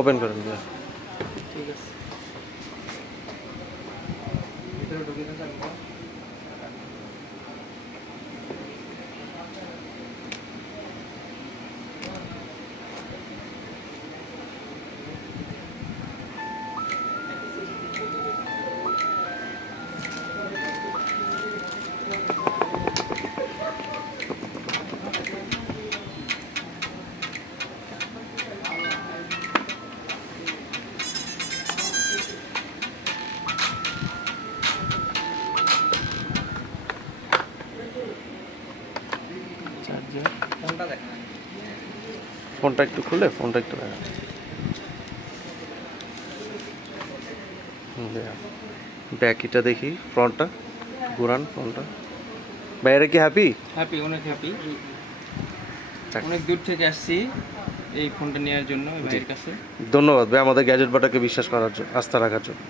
Open করেন ভাইয়া। ঠিক আছে, ভিতরে ঢুকে যান। ফোনটা দেখেন, ফোনটা একটু খুলে ফোনটা একটু দেখা। ব্যাকিটা দেখি, ফ্রন্টটা ঘুরান ফোনটা। বাইরে কি হ্যাপি? হ্যাপি, অনেক হ্যাপি। অনেক দূর থেকে আসছি এই ফোনটা নেওয়ার জন্য ভাইয়ের কাছে। ধন্যবাদ ভাই আমাদের গ্যাজেট বাটাকে বিশ্বাস করার জন্য, আস্থা রাখার জন্য।